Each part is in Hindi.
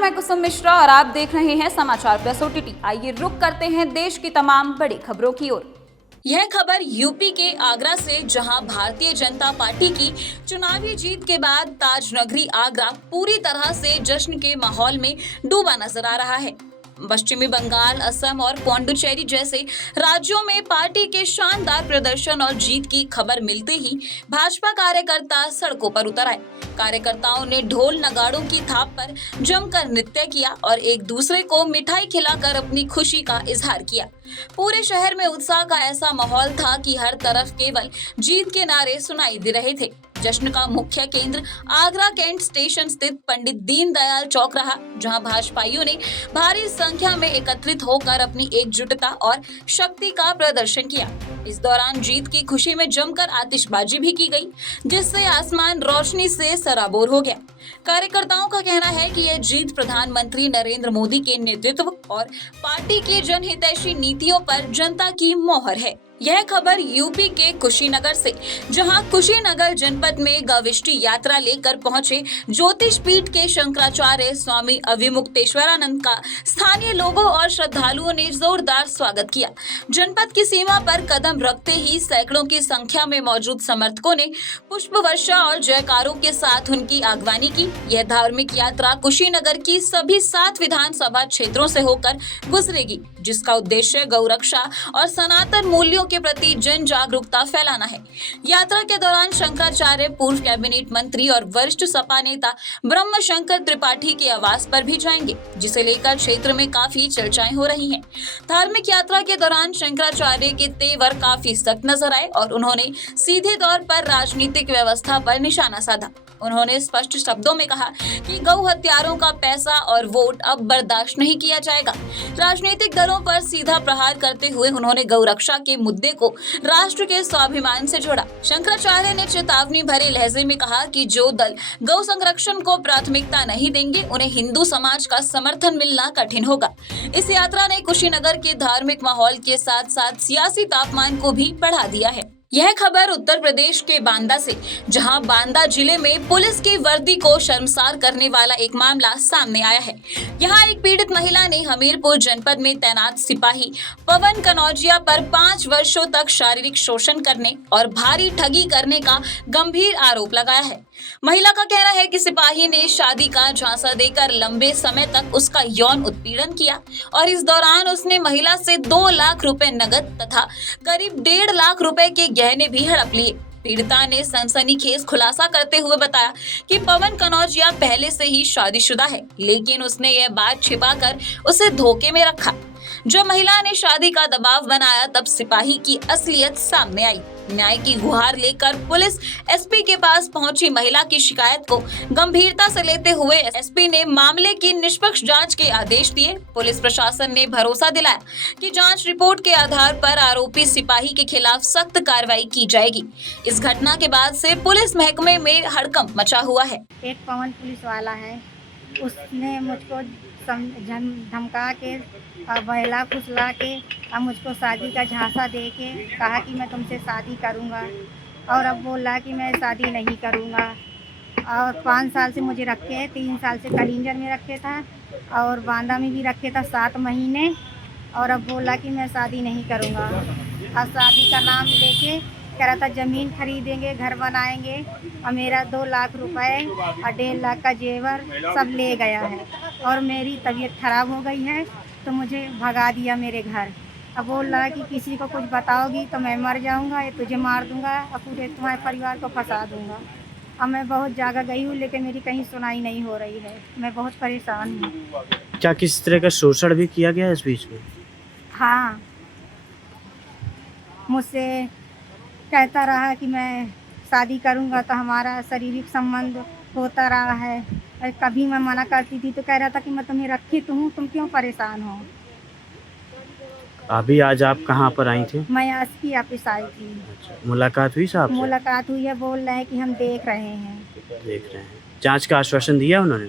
मैं कुसुम मिश्रा और आप देख रहे हैं समाचार प्लस OTT। आइए रुक करते हैं देश की तमाम बड़ी खबरों की ओर। यह खबर यूपी के आगरा से, जहां भारतीय जनता पार्टी की चुनावी जीत के बाद ताज नगरी आगरा पूरी तरह से जश्न के माहौल में डूबा नजर आ रहा है। पश्चिमी बंगाल, असम और पौंडुचेरी जैसे राज्यों में पार्टी के शानदार प्रदर्शन और जीत की खबर मिलते ही भाजपा कार्यकर्ता सड़कों पर उतर आए। कार्यकर्ताओं ने ढोल नगाड़ों की थाप पर जमकर नृत्य किया और एक दूसरे को मिठाई खिलाकर अपनी खुशी का इजहार किया। पूरे शहर में उत्साह का ऐसा माहौल था कि हर तरफ केवल जीत के नारे सुनाई दे रहे थे। जश्न का मुख्य केंद्र आगरा कैंट स्टेशन स्थित पंडित दीनदयाल चौक रहा, जहां भाजपाइयों ने भारी संख्या में एकत्रित होकर अपनी एकजुटता और शक्ति का प्रदर्शन किया। इस दौरान जीत की खुशी में जमकर आतिशबाजी भी की गई, जिससे आसमान रोशनी से सराबोर हो गया। कार्यकर्ताओं का कहना है कि यह जीत प्रधानमंत्री नरेंद्र मोदी के नेतृत्व और पार्टी की जनहितैषी नीतियों पर जनता की मोहर है। यह खबर यूपी के कुशीनगर से, जहां कुशीनगर जनपद में गविष्टि यात्रा लेकर पहुंचे ज्योतिष पीठ के शंकराचार्य स्वामी अविमुक्तेश्वरानंद का स्थानीय लोगों और श्रद्धालुओं ने जोरदार स्वागत किया। जनपद की सीमा पर कदम रखते ही सैकड़ों की संख्या में मौजूद समर्थकों ने पुष्प वर्षा और जयकारों के साथ उनकी अगवानी की। यह धार्मिक यात्रा कुशीनगर की सभी 7 विधानसभा क्षेत्रों से होकर गुजरेगी, जिसका उद्देश्य गौरक्षा और सनातन मूल्यों के प्रति जन जागरूकता फैलाना है। यात्रा के दौरान शंकराचार्य पूर्व कैबिनेट मंत्री और वरिष्ठ सपा नेता ब्रह्मशंकर त्रिपाठी के आवास पर भी जाएंगे, जिसे लेकर क्षेत्र में काफी चर्चाएं हो रही हैं। धार्मिक यात्रा के दौरान शंकराचार्य के तेवर काफी सख्त नजर आए और उन्होंने सीधे तौर पर राजनीतिक व्यवस्था पर निशाना साधा। उन्होंने स्पष्ट शब्दों में कहा कि गौ हत्यारों का पैसा और वोट अब बर्दाश्त नहीं किया जाएगा। राजनीतिक दलों पर सीधा प्रहार करते हुए उन्होंने गौ रक्षा के मुद्दे को राष्ट्र के स्वाभिमान से जोड़ा। शंकराचार्य ने चेतावनी भरे लहजे में कहा कि जो दल गौ संरक्षण को प्राथमिकता नहीं देंगे, उन्हें हिंदू समाज का समर्थन मिलना कठिन होगा। इस यात्रा ने कुशीनगर के धार्मिक माहौल के साथ साथ सियासी तापमान को भी बढ़ा दिया है। यह खबर उत्तर प्रदेश के बांदा से, जहां बांदा जिले में पुलिस की वर्दी को शर्मसार करने वाला एक मामला सामने आया है। यहां एक पीड़ित महिला ने हमीरपुर जनपद में तैनात सिपाही पवन कनौजिया पर 5 वर्षों तक शारीरिक शोषण करने और भारी ठगी करने का गंभीर आरोप लगाया है। महिला का कहना है कि सिपाही ने शादी का झांसा देकर लंबे समय तक उसका यौन उत्पीड़न किया और इस दौरान उसने महिला से 2 लाख रुपए नगद तथा करीब 1.5 लाख रुपए के गहने भी हड़प लिए। पीड़िता ने सनसनीखेज खुलासा करते हुए बताया कि पवन कनौजिया पहले से ही शादीशुदा है, लेकिन उसने यह बात छिपाकर उसे धोखे में रखा। जब महिला ने शादी का दबाव बनाया, तब सिपाही की असलियत सामने आई। न्याय की गुहार लेकर पुलिस एसपी के पास पहुंची महिला की शिकायत को गंभीरता से लेते हुए एसपी ने मामले की निष्पक्ष जांच के आदेश दिए। पुलिस प्रशासन ने भरोसा दिलाया कि जांच रिपोर्ट के आधार पर आरोपी सिपाही के खिलाफ सख्त कार्रवाई की जाएगी। इस घटना के बाद से पुलिस महकमे में हड़कंप मचा हुआ है। एक पवन पुलिस वाला है, उसने मुझको धमका के और बहला फुसला के और मुझको शादी का झांसा दे के कहा कि मैं तुमसे शादी करूंगा, और अब बोला कि मैं शादी नहीं करूंगा। और 5 साल से मुझे रखे, 3 साल से कलिंजर में रखे था और बांदा में भी रखे था 7 महीने, और अब बोला कि मैं शादी नहीं करूंगा। और शादी का नाम लेके कह रहा था ज़मीन खरीदेंगे, घर बनाएंगे, और मेरा 2 लाख रुपए और 1.5 लाख का जेवर सब ले गया है। और मेरी तबीयत खराब हो गई है तो मुझे भगा दिया मेरे घर। अब बोल रहा कि किसी को कुछ बताओगी तो मैं मर जाऊंगा, या तुझे मार दूंगा और पूरे तुम्हारे परिवार को फंसा दूंगा। अब मैं बहुत जगह गई हूँ, लेकिन मेरी कहीं सुनाई नहीं हो रही है। मैं बहुत परेशान हूँ। क्या किसी तरह का शोषण भी किया गया इस बीच में? हाँ, मुझसे कहता रहा कि मैं शादी करूंगा तो हमारा शारीरिक संबंध होता रहा है। और कभी मैं मना करती थी तो कह रहा था कि मैं तुम्हें रखी तो हूँ, तुम क्यों परेशान हो। अभी आज आप कहाँ पर आई थी? मैं एसपी ऑफिस आई थी। अच्छा, मुलाकात हुई साहब से? मुलाकात हुई है, बोल रहे हैं कि हम देख रहे हैं। देख रहे हैं। जांच का आश्वासन दिया उन्होंने?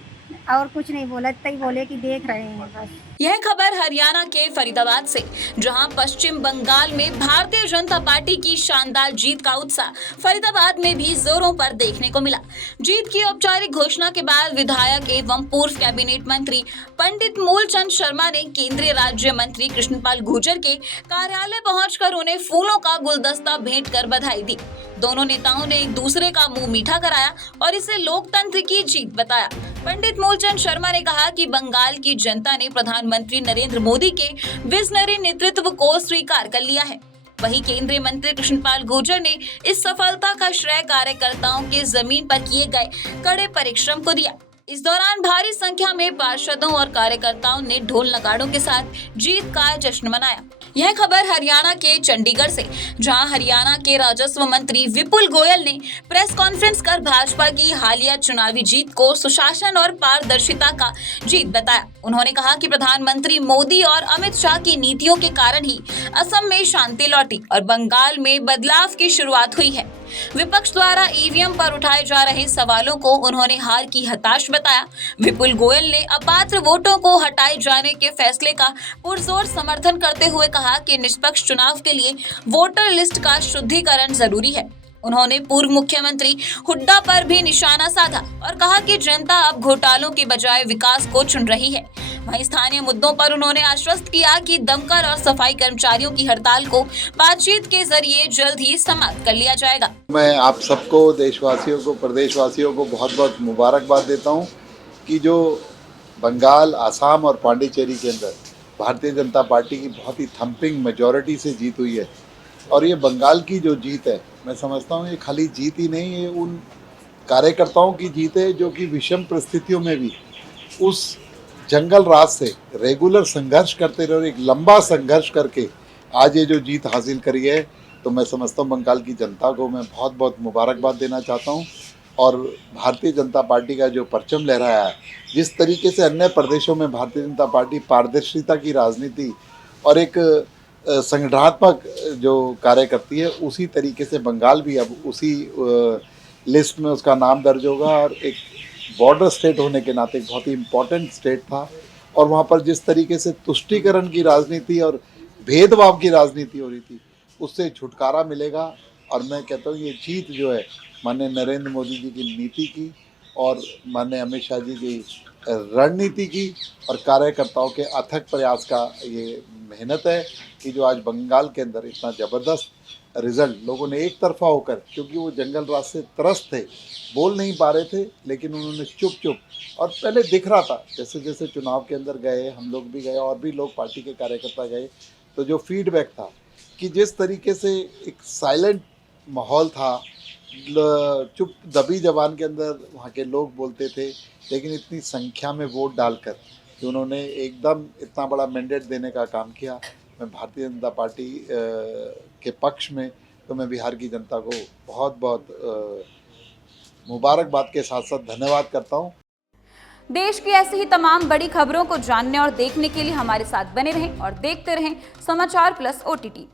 और कुछ नहीं बोला, इतना ही बोले कि देख रहे हैं बस। यह खबर हरियाणा के फरीदाबाद से, जहां पश्चिम बंगाल में भारतीय जनता पार्टी की शानदार जीत का उत्साह फरीदाबाद में भी जोरों पर देखने को मिला। जीत की औपचारिक घोषणा के बाद विधायक एवं पूर्व कैबिनेट मंत्री पंडित मूलचंद शर्मा ने केंद्रीय राज्य मंत्री कृष्णपाल गुर्जर के कार्यालय पहुंचकर उन्हें फूलों का गुलदस्ता भेंट कर बधाई दी। दोनों नेताओं ने एक दूसरे का मुंह मीठा कराया और इसे लोकतंत्र की जीत बताया। पंडित मूलचंद शर्मा ने कहा कि बंगाल की जनता ने प्रधानमंत्री नरेंद्र मोदी के विजनरी नेतृत्व को स्वीकार कर लिया है। वहीं केंद्रीय मंत्री कृष्णपाल गुर्जर ने इस सफलता का श्रेय कार्यकर्ताओं के जमीन पर किए गए कड़े परिश्रम को दिया। इस दौरान भारी संख्या में पार्षदों और कार्यकर्ताओं ने ढोल नगाड़ों के साथ जीत का जश्न मनाया। यह खबर हरियाणा के चंडीगढ़ से, जहां हरियाणा के राजस्व मंत्री विपुल गोयल ने प्रेस कॉन्फ्रेंस कर भाजपा की हालिया चुनावी जीत को सुशासन और पारदर्शिता का जीत बताया। उन्होंने कहा कि प्रधानमंत्री मोदी और अमित शाह की नीतियों के कारण ही असम में शांति लौटी और बंगाल में बदलाव की शुरुआत हुई है। विपक्ष द्वारा ईवीएम पर उठाए जा रहे सवालों को उन्होंने हार की हताश बताया। विपुल गोयल ने अपात्र वोटों को हटाए जाने के फैसले का पुरजोर समर्थन करते हुए कहा कि निष्पक्ष चुनाव के लिए वोटर लिस्ट का शुद्धिकरण जरूरी है। उन्होंने पूर्व मुख्यमंत्री हुड्डा पर भी निशाना साधा और कहा कि जनता अब घोटालों के बजाय विकास को चुन रही है। वहीं स्थानीय मुद्दों पर उन्होंने आश्वस्त किया कि दमकल और सफाई कर्मचारियों की हड़ताल को बातचीत के जरिए जल्द ही समाप्त कर लिया जाएगा। मैं आप सबको, देशवासियों को, प्रदेशवासियों को बहुत बहुत मुबारकबाद देता हूं कि जो बंगाल, आसाम और पांडिचेरी के अंदर भारतीय जनता पार्टी की बहुत ही थम्पिंग मेजॉरिटी से जीत हुई है। और ये बंगाल की जो जीत है, मैं समझता हूँ ये खाली जीत ही नहीं, ये उन कार्यकर्ताओं की जीत है जो कि विषम परिस्थितियों में भी उस जंगल राज से रेगुलर संघर्ष करते रहे और एक लंबा संघर्ष करके आज ये जो जीत हासिल करी है। तो मैं समझता हूँ बंगाल की जनता को मैं बहुत बहुत मुबारकबाद देना चाहता हूँ। और भारतीय जनता पार्टी का जो परचम लहराया है, जिस तरीके से अन्य प्रदेशों में भारतीय जनता पार्टी पारदर्शिता की राजनीति और एक संगठनात्मक जो कार्य करती है, उसी तरीके से बंगाल भी अब उसी लिस्ट में उसका नाम दर्ज होगा। और एक बॉर्डर स्टेट होने के नाते बहुत ही इम्पोर्टेंट स्टेट था और वहाँ पर जिस तरीके से तुष्टीकरण की राजनीति और भेदभाव की राजनीति हो रही थी, उससे छुटकारा मिलेगा। और मैं कहता हूँ ये जीत जो है माननीय नरेंद्र मोदी जी की नीति की और माननीय अमित शाह जी की रणनीति की और कार्यकर्ताओं के अथक प्रयास का ये मेहनत है कि जो आज बंगाल के अंदर इतना ज़बरदस्त रिजल्ट लोगों ने एक तरफा होकर, क्योंकि वो जंगल राज से त्रस्त थे, बोल नहीं पा रहे थे, लेकिन उन्होंने चुप चुप, और पहले दिख रहा था जैसे जैसे चुनाव के अंदर गए, हम लोग भी गए और भी लोग पार्टी के कार्यकर्ता गए, तो जो फीडबैक था कि जिस तरीके से एक साइलेंट माहौल था, चुप दबी जबान के अंदर वहाँ के लोग बोलते थे, लेकिन इतनी संख्या में वोट डालकर कि उन्होंने एकदम इतना बड़ा मैंडेट देने का काम किया। मैं भारतीय जनता पार्टी के पक्ष में तो मैं बिहार की जनता को बहुत बहुत मुबारकबाद के साथ साथ धन्यवाद करता हूँ। देश की ऐसी ही तमाम बड़ी खबरों को जानने और देखने के लिए हमारे साथ बने रहें और देखते रहें समाचार प्लस OTT।